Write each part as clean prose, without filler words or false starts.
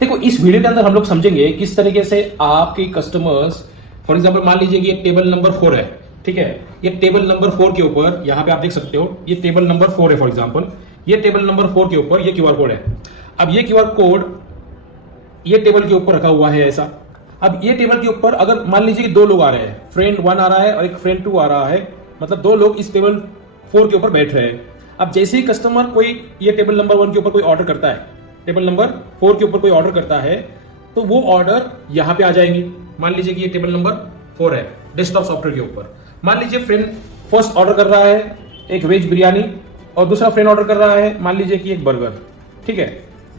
देखो इस वीडियो के अंदर हम लोग समझेंगे किस तरीके से आपके कस्टमर्स, फॉर एग्जांपल मान लीजिए कि ये टेबल नंबर 4 है, ठीक है। ये टेबल नंबर 4 के ऊपर यहाँ पे आप देख सकते हो, ये टेबल नंबर 4 है फॉर एग्जांपल, ये टेबल नंबर 4 के ऊपर ये क्यूआर कोड है। अब ये क्यूआर कोड ये टेबल के ऊपर रखा हुआ है ऐसा। अब ये टेबल के ऊपर अगर मान लीजिए कि दो लोग आ रहे हैं, फ्रेंड 1 आ रहा है और एक फ्रेंड 2 आ रहा है, मतलब दो लोग इस टेबल 4 के ऊपर बैठ रहे हैं। अब जैसे ही कस्टमर कोई ये टेबल नंबर 1 के ऊपर कोई ऑर्डर करता है, टेबल नंबर 4 के ऊपर कोई ऑर्डर करता है, तो वो ऑर्डर यहां पे आ जाएंगी। मान लीजिए कि ये टेबल नंबर 4 है डेस्कटॉप सॉफ्टवेयर के ऊपर। मान लीजिए फ्रेंड फर्स्ट ऑर्डर कर रहा है एक वेज बिरयानी और दूसरा फ्रेंड ऑर्डर कर रहा है मान लीजिए कि एक बर्गर, ठीक है।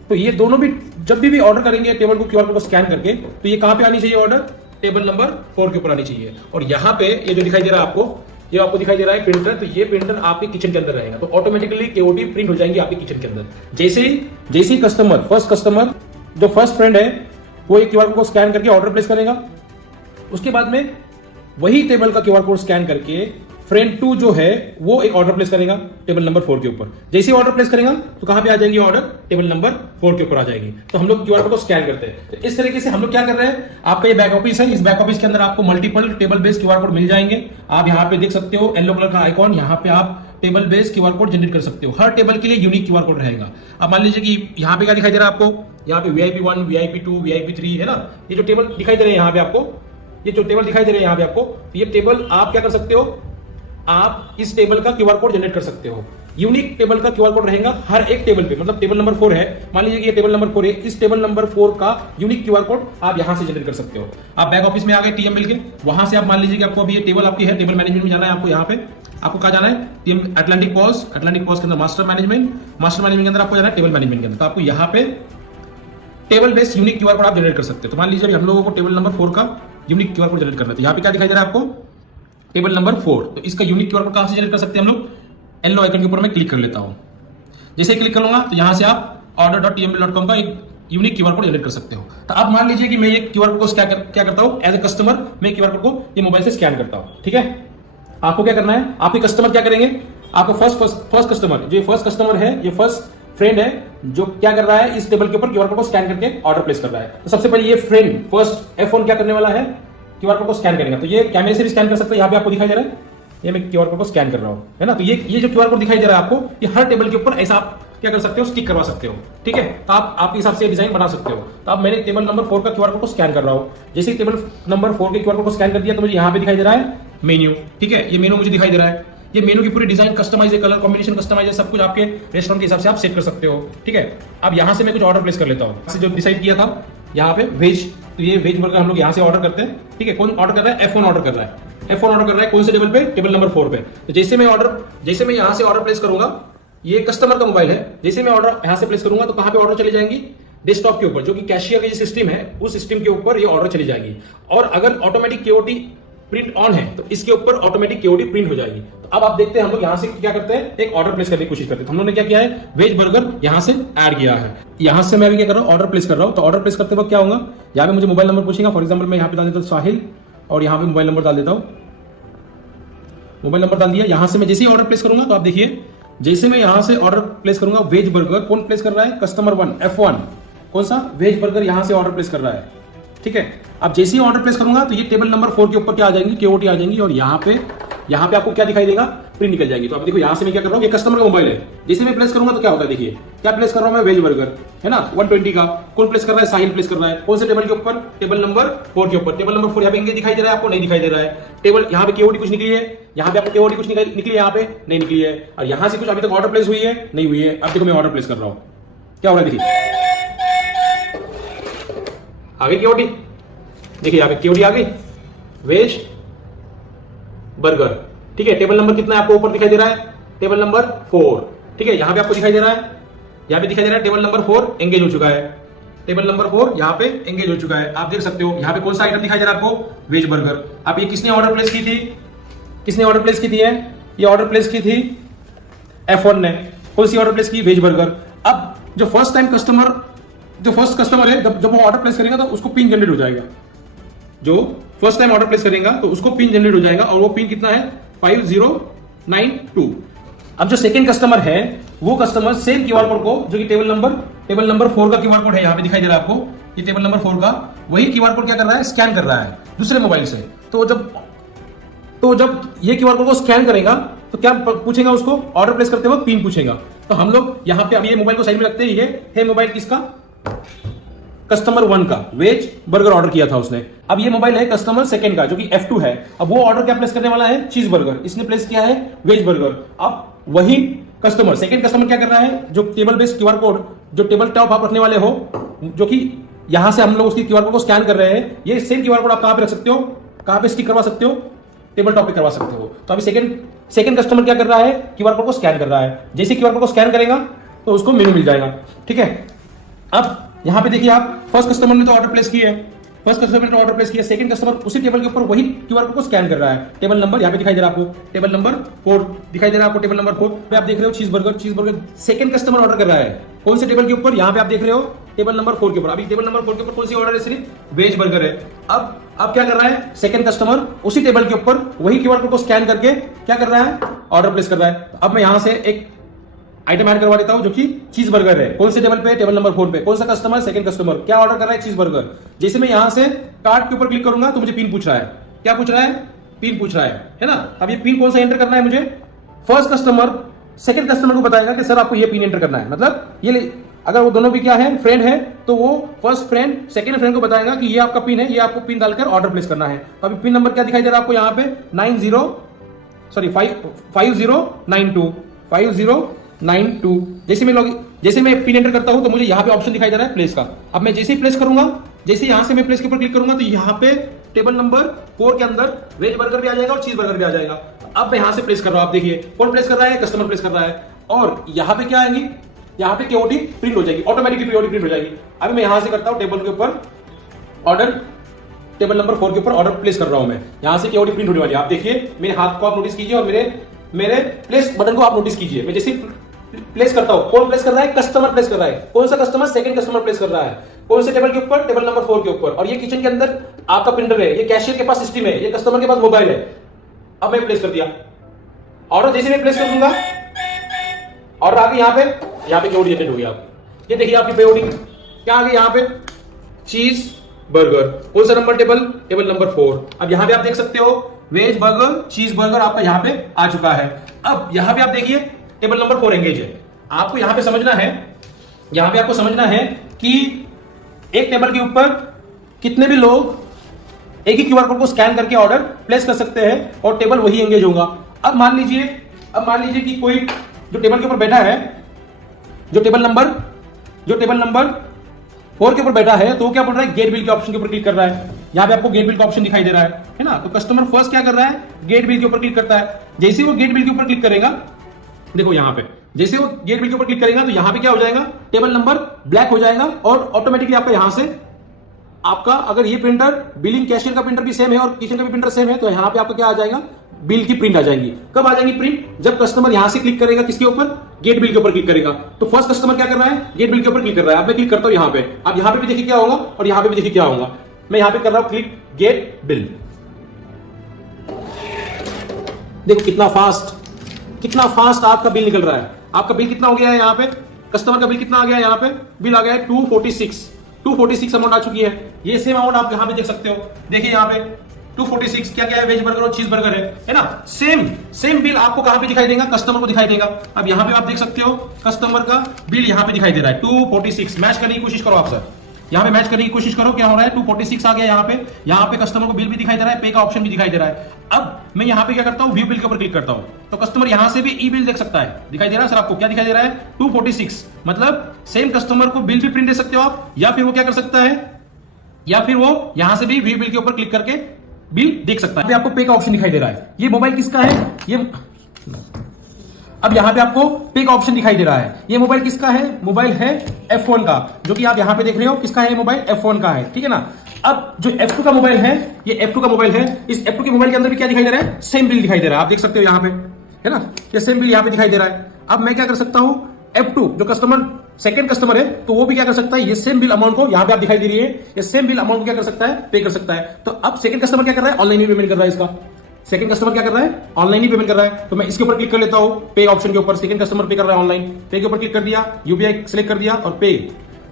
तो ये दोनों भी जब भी ऑर्डर करेंगे टेबल को क्यूआर कोड को स्कैन करके, तो ये कहां पे आनी चाहिए ऑर्डर, टेबल नंबर 4 के ऊपर आनी चाहिए। और यहां पे ये जो दिखाई दे रहा है आपको, ये आपको दिखाई दे रहा है प्रिंटर, तो ये प्रिंटर आपके किचन के अंदर रहेगा, तो ऑटोमेटिकली केओटी प्रिंट हो जाएंगे आपके किचन के अंदर। जैसे ही कस्टमर फर्स्ट कस्टमर जो फर्स्ट फ्रेंड है वो एक क्यूआर कोड को स्कैन करके ऑर्डर प्लेस करेगा, उसके बाद में वही टेबल का क्यूआर कोड स्कैन करके फ्रेंड 2 जो है वो एक ऑर्डर प्लेस करेगा टेबल नंबर 4 के ऊपर। जैसे ही ऑर्डर प्लेस करेगा तो कहां पे आ जाएंगे ऑर्डर, टेबल नंबर 4 के ऊपर आ जाएगी। तो हम लोग क्यूआर कोड को स्कैन करते हैं। तो इस तरीके से हम लोग क्या कर रहे हैं, आपका ये बैक ऑफिस है, इस बैक ऑफिस के अंदर आपको multiple table based QR code मिल जाएंगे। आप यहाँ पे देख सकते हो येलो कलर का आइकॉन, यहाँ पे आप table based QR code generate कर सकते हो। हर टेबल के लिए यूनिक क्यूआर कोड रहेगा। अब मान लीजिए कि यहाँ पे क्या दिखाई दे रहा है आपको, यहाँ पे VIP 1, VIP 2, VIP 3 है ना, ये जो टेबल दिखाई दे रहे हैं यहाँ पे आपको, ये जो टेबल दिखाई दे रहे हैं यहाँ पे आपको, ये टेबल आप क्या कर सकते हो, आप इस टेबल का क्यूआर कोड जनरेट कर सकते हो। यूनिक टेबल का क्यूआर कोड रहेगा हर एक टेबल पे, मतलब टेबल नंबर 4 है, मान लीजिए कि ये टेबल नंबर 4 है, इस टेबल नंबर 4 का यूनिक क्यूआर कोड आप यहां से जनरेट कर सकते हो। आप बैक ऑफिस में आ गए TML के, वहां से आप मान लीजिए कि आपको अभी ये टेबल आपकी है, टेबल मैनेजमेंट में जाना है आपको। यहाँ पे आपको कहा जाना है टीम अटलांटिक पॉज के अंदर मास्टर मैनेजमेंट के अंदर आपको जाना है टेबल मैनेजमेंट के अंदर। तो आपको यहाँ पे table based unique QR code आप जनरेट कर सकते हो। तो मान लीजिए हम लोगों को टेबल नंबर 4 का यूनिक क्यूआर कोड जनरेट करना है, तो यहाँ पे क्या दिखाई दे रहा है आपको, टेबल नंबर 4। तो इसका यूनिक क्यूआर कोड कहां से जनरेट कर सकते हैं हम लोग, येलो आइकन के ऊपर मैं क्लिक कर लेता हूं। जैसे क्लिक करूंगा तो यहां से आप order.tml.com का एक यूनिक क्यूआर कोड जनरेट कर सकते हो। तो अब मान लीजिए कि मैं ये क्यूआर कोड को क्या करता हूं, एज ए कस्टमर मैं क्यूआर कोड को ये मोबाइल से स्कैन करता हूं, ठीक है। आपको क्या करना है, आपके कस्टमर क्या करेंगे, आपको फर्स्ट कस्टमर, जो फर्स्ट कस्टमर है, ये फर्स्ट फ्रेंड है जो क्या कर रहा है, इस टेबल के ऊपर क्यूआर कोड को स्कैन करके ऑर्डर प्लेस कर रहा है। तो सबसे पहले ये फ्रेंड फर्स्ट F1 क्या करने वाला है, क्यूआर कोड को स्कैन करेगा। तो ये कैमरे से भी स्कैन कर सकते हैं, यहाँ पे आपको दिखाई दे रहा है, ये मैं क्यूआर कोड को स्कैन कर रहा हूं, है ना। तो ये जो क्यूआर कोड दिखाई दे रहा है आपको, ये हर टेबल के ऊपर ऐसा आप क्या कर सकते हो, स्टिक करवा सकते हो, ठीक है। तो आप आपके हिसाब से डिजाइन बना सकते हो। तो अब मैंने टेबल नंबर 4 का क्यूआर कोड को स्कैन कर रहा हूं। जैसे ही टेबल नंबर 4 के क्यूआर कोड को स्कैन कर दिया तो मुझे यहाँ पे दिखाई दे रहा है मेन्यू, ठीक है। ये मेनू मुझे दिखाई दे रहा है, ये मेनू की पूरी डिजाइन कस्टमाइज है, कलर कॉम्बिनेशन कस्टमाइज है, सब कुछ आपके रेस्टोरेंट के हिसाब से आप सेट कर सकते हो, ठीक है। अब यहाँ से मैं कुछ ऑर्डर प्लेस कर लेता हूँ। जो डिसाइड किया था यहाँ पे वेज, तो ये वेज बर्गर हम लोग यहाँ से ऑर्डर करते हैं, ठीक है। कौन ऑर्डर कर रहा है, F1 ऑर्डर कर रहा है, F1 ऑर्डर कर रहा है कौन से टेबल पे, टेबल नंबर 4 पे। तो जैसे मैं यहाँ से ऑर्डर प्लेस करूंगा, ये कस्टमर का मोबाइल है, जैसे मैं ऑर्डर यहाँ से प्लेस करूंगा तो कहां पे ऑर्डर चली जाएंगी, डेस्कटॉप के ऊपर, जो कि कैशियर का सिस्टम है उस सिस्टम के ऊपर ये ऑर्डर चली जाएगी। और अगर ऑटोमेटिक केओटी प्रिंट ऑन है तो इसके ऊपर ऑटोमेटिक केओटी प्रिंट हो जाएगी। तो अब आप देखते हैं हम लोग यहाँ से क्या करते हैं, एक ऑर्डर प्लेस करने की कोशिश करते हैं। हम लोगों ने क्या किया है, वेज बर्गर यहाँ से ऐड किया है। यहाँ से मैं अभी क्या कर रहा हूँ, ऑर्डर प्लेस कर रहा हूँ। तो ऑर्डर प्लेस करते वक्त क्या होगा, यहाँ पे मुझे मोबाइल नंबर पूछेगा। फॉर एग्जाम्पल मैं यहाँ पे डाल देता हूँ साहिल, और यहाँ पे मोबाइल नंबर डाल देता हूँ, मोबाइल नंबर डाल दिया। यहाँ से मैं जैसे ही ऑर्डर प्लेस करूंगा तो आप देखिए, जैसे मैं यहां से ऑर्डर प्लेस करूंगा, वेज बर्गर कौन प्लेस कर रहा है, कस्टमर 1 F1, कौन सा वेज बर्गर यहां से ऑर्डर प्लेस कर रहा है, ठीक है। अब जैसे ही ऑर्डर प्लेस करूंगा तो ये टेबल नंबर 4 के ऊपर क्या आ जाएंगी, केओटी आ जाएंगी, और यहाँ पे आपको क्या दिखाई देगा, प्रिंट निकल जाएगी। तो अब देखो यहाँ से मैं क्या कर रहा हूँ, ये कस्टमर का मोबाइल है, जैसे मैं प्लेस करूंगा तो क्या होता है, देखिए क्या प्लेस कर रहा हूं मैं, वेज बर्गर है ना 120 का, कौन प्लेस कर रहा है, साहिल प्लेस कर रहा है, कौन से टेबल के ऊपर, टेबल नंबर 4 के ऊपर। टेबल नंबर 4 यहाँ पे इंग्लिश दिखाई दे रहा है आपको, नहीं दिखाई दे रहा है। टेबल यहाँ पे केओटी कुछ निकली है, यहाँ पे आपको केओटी कुछ निकली है, यहाँ पे नहीं निकली है। और यहाँ से कुछ अभी तक ऑर्डर प्लेस हुई है, नहीं हुई है। अब देखो मैं ऑर्डर प्लेस कर रहा हूँ, क्या हो रहा है, देखिए आगे केओटी, देखिए यहाँ पे केओटी आ गई, वेज बर्गर, ठीक है। टेबल नंबर कितना है आपको ऊपर दिखाई दे रहा है, टेबल नंबर 4, ठीक है। यहाँ पे आपको दिखाई दे रहा है, यहाँ पे दिखाई दे रहा है टेबल नंबर 4 एंगेज हो चुका है, टेबल नंबर 4 यहाँ पे एंगेज हो चुका है। आप देख सकते हो यहाँ पे कौन सा आइटम दिखाई दे रहा है आपको, वेज बर्गर। अब ये किसने ऑर्डर प्लेस की थी, किसने ऑर्डर प्लेस की थी है, ये ऑर्डर प्लेस की थी F1 ने। कौन सी ऑर्डर प्लेस की, वेज बर्गर। अब जो फर्स्ट कस्टमर है, जब वो ऑर्डर प्लेस करेगा तो उसको पिन जनरेट हो जाएगा, जो फर्स्ट टाइम ऑर्डर प्लेस करेगा तो उसको पिन जनरेट हो जाएगा, और वो पिन कितना है 5092। अब जो सेकंड कस्टमर है वो कस्टमर सेम क्यूआर कोड को, जो कि टेबल नंबर 4 का क्यूआर कोड है, यहां पे दिखाई दे रहा है आपको, ये टेबल नंबर 4 का वही क्यूआर कोड क्या कर रहा है, स्कैन कर रहा है दूसरे मोबाइल से। तो जब ये क्यूआर कोड को स्कैन करेगा तो क्या पूछेगा उसको, ऑर्डर प्लेस करते वक्त पिन पूछेगा। तो हम लोग यहां पे अब ये मोबाइल को साइड में रखते हैं, ये है मोबाइल किसका, कस्टमर 1 का, वेज बर्गर ऑर्डर किया था उसने। अब ये मोबाइल है कस्टमर 2 का, जो कि F2 है। अब वो ऑर्डर क्या प्लेस करने वाला है, चीज बर्गर, इसने प्लेस किया है वेज बर्गर। अब वही कस्टमर, सेकंड कस्टमर क्या कर रहा है, जो टेबल बेस्ड क्यूआर कोड, जो टेबल टॉप आप रखने वाले हो, जो कि यहां से हम लोग उसकी क्यूआर कोड को स्कैन कर रहे हैं, ये सेम क्यूआर कोड आप कहां पे रख सकते हो, कहां पे स्टिक करवा सकते हो, टेबल टॉप पे करवा सकते हो। तो अभी सेकंड कस्टमर क्या कर रहा है, क्यूआर कोड को स्कैन कर रहा है। जैसे क्यूआर कोड को स्कैन करेगा तो उसको मेनू मिल जाएगा, ठीक है। अब यहां पे देखिए आप, फर्स्ट कस्टमर ने तो ऑर्डर प्लेस किया है, सेकंड कस्टमर उसी टेबल के ऊपर वही क्यूआर कोड को स्कैन कर रहा है। टेबल नंबर यहां पे दिखाई दे रहा है आपको, टेबल नंबर 4 दिखाई दे रहा है आपको, टेबल नंबर 4 पे आप देख रहे हो चीज बर्गर सेकंड कस्टमर ऑर्डर कर रहा है। कौन से टेबल के ऊपर, यहां पे आप देख रहे हो टेबल नंबर 4 के ऊपर। अभी टेबल नंबर 4 के ऊपर कौन सी ऑर्डर है, सिर्फ वेज बर्गर है। अब क्या कर रहा है, सेकंड कस्टमर उसी टेबल के ऊपर वही क्यूआर कोड को स्कैन करके क्या कर रहा है, ऑर्डर प्लेस कर रहा है। अब मैं यहां से एक आइटम ऐड करवा देता हूं, जो कि चीज बर्गर है। कौन से टेबल पे, टेबल नंबर 4 पे। कौन सा कस्टमर, सेकंड कस्टमर, क्या ऑर्डर कर रहा है, चीज बर्गर। जैसे मैं यहां से कार्ड के ऊपर क्लिक करूंगा तो मुझे पिन पूछ रहा है, क्या पूछ रहा है, पिन पूछ रहा है ना। अब ये पिन कौन सा एंटर करना है मुझे, फर्स्ट कस्टमर सेकंड कस्टमर को बताएगा कि सर आपको ये पिन एंटर करना है। मतलब ये अगर वो दोनों भी क्या है, फ्रेंड है, तो वो फर्स्ट फ्रेंड सेकंड फ्रेंड को बताएगा कि ये आपका पिन है, ये आपको पिन डालकर ऑर्डर प्लेस करना है। तो अभी पिन नंबर क्या दिखाई दे रहा है आपको, यहाँ पे 5092। जैसे मैं पिन एंटर करता हूं तो मुझे यहाँ पे ऑप्शन दिखाई दे रहा है प्लेस का। अब मैं जैसे ही प्लेस करूंगा, जैसे यहां से मैं प्लेस के ऊपर क्लिक करूंगा तो यहाँ पे टेबल नंबर 4 के अंदर वेज बर्गर भी आ जाएगा और चीज बर्गर भी आ जाएगा। अब मैं यहां से प्लेस कर रहा हूं, आप देखिए कौन प्लेस कर रहा है, कस्टमर प्लेस कर रहा है। और यहाँ पे क्या आएंगी, यहाँ पे केओटी प्रिंट हो जाएगी, ऑटोमेटिकली केओटी प्रिंट हो जाएगी। अभी मैं यहां से करता हूं टेबल के ऊपर ऑर्डर, टेबल नंबर 4 के ऊपर ऑर्डर प्लेस कर रहा हूं मैं, यहां से केओटी प्रिंट होने वाली है। आप देखिए मेरे हाथ को आप नोटिस कीजिए और मेरे प्लेस बटन को आप नोटिस कीजिए। मैं जैसे प्लेस करता हूं, कौन प्लेस कर रहा है, कस्टमर प्लेस कर रहा है। कौन सा कस्टमर, सेकंड कस्टमर प्लेस कर रहा है। कौन से टेबल के ऊपर, टेबल नंबर 4 के ऊपर। और ये किचन के अंदर आपका प्रिंटर है, ये कैशियर के पास सिस्टम है, ये कस्टमर के पास मोबाइल है। अब मैं प्लेस कर दिया ऑर्डर, जैसे मैं प्लेस कर दूंगा ऑर्डर आगे यहाँ पे केओटी जनरेट हो गया। ये देखिए आपकी पेओटी क्या आ गई, यहाँ पे चीज बर्गर। कौन सा नंबर, टेबल नंबर 4। अब यहां पे आप देख सकते हो वेज बर्गर, चीज बर्गर आपका यहां पे आ चुका है। अब यहां पे आप देखिए टेबल नंबर 4 एंगेज है। आपको यहां पे समझना है, यहां पे आपको समझना है कि एक टेबल के ऊपर कितने भी लोग एक ही क्यूआर कोड को स्कैन करके ऑर्डर प्लेस कर सकते हैं और टेबल वही एंगेज होगा। अब मान लीजिए कि कोई जो टेबल के ऊपर बैठा है, जो टेबल नंबर 4 के ऊपर बैठा है, तो क्या बोल रहा है, गेट बिल के ऑप्शन के ऊपर क्लिक कर रहा है। यहां पे आपको गेट बिल का ऑप्शन दिखाई दे रहा है ना। तो कस्टमर फर्स्ट क्या कर रहा है, गेट बिल के ऊपर क्लिक करता है। जैसे वो गेट बिल के ऊपर क्लिक करेगा, देखो यहां पे जैसे वो गेट बिल के ऊपर क्लिक करेगा तो यहां पे क्या हो जाएगा, टेबल नंबर ब्लैक हो जाएगा और ऑटोमेटिकली आपका यहां से आपका, अगर ये प्रिंटर बिलिंग कैशियर का प्रिंटर भी सेम है और किचन का भी प्रिंटर सेम है, तो यहां पे आपका क्या आ जाएगा, बिल की प्रिंट आ जाएगी। कब आ जाएंगी प्रिंट, जब कस्टमर यहां से क्लिक करेगा, किसके ऊपर, गेट बिल के ऊपर क्लिक करेगा। तो फर्स्ट कस्टमर क्या कर रहा है, गेट बिल के ऊपर क्लिक कर रहा है। अब मैं क्लिक करता हूं यहां पे, अब यहां पे भी देखिए क्या होगा और यहां पे भी देखिए क्या होगा। मैं यहां पे कर रहा हूं क्लिक गेट बिल, देखो कितना फास्ट आपका बिल निकल रहा है। आपका बिल कितना हो गया है, यहां पे कस्टमर का बिल कितना आ गया है, यहां पे बिल आ गया है 246 अमाउंट आ चुकी है। ये सेम अमाउंट आप यहां पे देख सकते हो, देखिए यहां पे 246 क्या है, वेज बर्गर और चीज बर्गर है ना। सेम बिल आपको कहां पे दिखाई देगा, कस्टमर को दिखाई देगा। अब यहां पे आप देख सकते हो कस्टमर का बिल यहां पे दिखाई दे रहा है 246। मैच करने की कोशिश करो आप सर, यहां पे मैच करने की कोशिश करो, क्या हो रहा है, 246 आ गया यहां पे कस्टमर को बिल भी दिखाई दे रहा है, पे का ऑप्शन भी दिखाई दे रहा है। अब मैं यहां पे क्या करता हूं, व्यू बिल के ऊपर क्लिक करता हूं, तो कस्टमर यहां से भी ई बिल देख सकता है। दिखाई दे रहा है सर आपको, क्या दिखाई दे रहा है, 246। मतलब सेम कस्टमर को बिल भी प्रिंट दे सकते हो आप, या फिर वो क्या कर सकता है, या फिर वो यहां से भी व्यू बिल के ऊपर क्लिक करके बिल देख सकता है। आपको पे का ऑप्शन दिखाई दे रहा है। ये मोबाइल किसका है, ये अब यहां पे आपको पे का ऑप्शन दिखाई दे रहा है। ये मोबाइल किसका है, मोबाइल है F1 का, जो कि आप यहां पे देख रहे हो किसका है, मोबाइल F1 का है, ठीक है ना। अब जो F2 का मोबाइल है, ये F2 का मोबाइल है, इस F2 के मोबाइल के अंदर भी क्या दिखाई दे रहा है, सेम बिल दिखाई दे रहा है। आप देख सकते हो यहां पे, है ना, ये सेम बिल यहां पे दिखाई दे रहा है। अब मैं क्या कर सकता हूं, F2 जो कस्टमर सेकंड कस्टमर है, तो वो भी क्या कर सकता है, ये सेम बिल अमाउंट को यहां पे आप दिखाई दे रही है, ये सेम बिल अमाउंट को क्या कर सकता है, पे कर सकता है। तो अब सेकंड कस्टमर क्या कर रहा है, ऑनलाइन पेमेंट कर रहा है इसका, सेकंड कस्टमर क्या कर रहा है, ऑनलाइन ही पेमेंट कर रहा है, तो मैं इसके ऊपर क्लिक कर लेता हूं, पे ऑप्शन के ऊपर। सेकंड कस्टमर पे कर रहा है ऑनलाइन, पे के ऊपर क्लिक कर दिया, यूपीआई सेलेक्ट कर दिया और पे।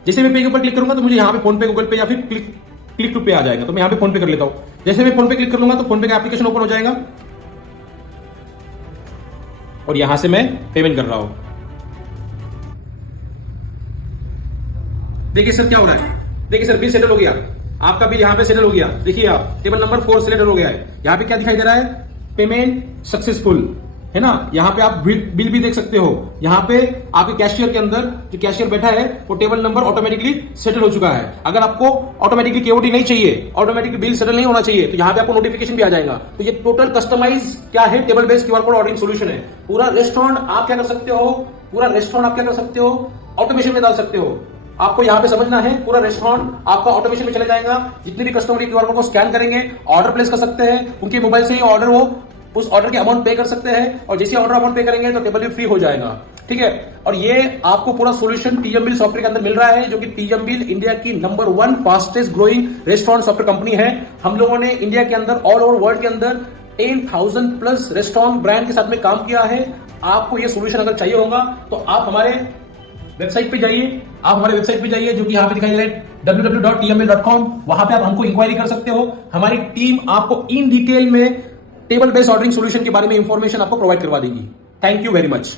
जैसे मैं पे के ऊपर क्लिक करूंगा तो मुझे यहाँ पे फोन पे, गूगल पे या फिर क्लिक टू पे आ जाएगा, तो मैं यहाँ पे फोन पे कर लेता हूं। जैसे मैं फोन पे क्लिक कर लूंगा तो फोन पे का एप्लीकेशन ओपन हो जाएगा और यहां से मैं पेमेंट कर रहा हूं। देखिए सर क्या हो रहा है, देखिए सर बिल सेटल हो गया, आपका बिल यहां पे सेटल हो गया। देखिए आप टेबल नंबर 4 सेटल हो गया है। यहां पे क्या दिखाई दे रहा है, पेमेंट सक्सेसफुल, है ना। यहां पे आप बिल भी देख सकते हो। यहां पे आपके कैशियर के अंदर जो कैशियर बैठा है वो टेबल नंबर ऑटोमेटिकली सेटल हो चुका है। अगर आपको ऑटोमेटिकली केओटी नहीं चाहिए, ऑटोमेटिकली बिल सेटल नहीं होना चाहिए, तो यहां पे आपको नोटिफिकेशन भी आ जाएगा। तो ये टोटल कस्टमाइज क्या है, table based QR code ordering solution है। पूरा रेस्टोरेंट आप क्या कर सकते हो, पूरा रेस्टोरेंट आप क्या कर सकते हो, ऑटोमेशन में डाल सकते हो। आपको यहां पे समझना है, पूरा रेस्टोरेंट आपका ऑटोमेशन में चला जाएगा। जितने भी कस्टमर क्यूआर कोड को स्कैन करेंगे, ऑर्डर प्लेस कर सकते हैं, उनके मोबाइल से ही ऑर्डर वो उस ऑर्डर के अमाउंट पे कर सकते हैं, और जैसे ऑर्डर अमाउंट पे करेंगे तो टेबल भी फ्री हो जाएगा। ठीक है, और ये आपको पूरा सॉल्यूशन टीएमबिल सॉफ्टवेयर के अंदर मिल रहा है, जो कि टीएमबिल इंडिया की number 1 fastest growing restaurant software company है। हम लोगों ने इंडिया के अंदर, ऑल ओवर वर्ल्ड के अंदर 10,000 प्लस रेस्टोरेंट ब्रांड के साथ में काम किया है। आपको ये सॉल्यूशन अगर चाहिए होगा तो आप हमारे वेबसाइट पे जाइए, आप हमारे वेबसाइट पे जाइए, जो कि यहां पे दिखाई दे रहा है www.tml.com। वहां पे आप हमको इंक्वायरी कर सकते हो। हमारी टीम आपको इन डिटेल में टेबल बेस्ड ऑर्डरिंग सॉल्यूशन के बारे में इंफॉर्मेशन आपको प्रोवाइड करवा देगी। Thank you very much.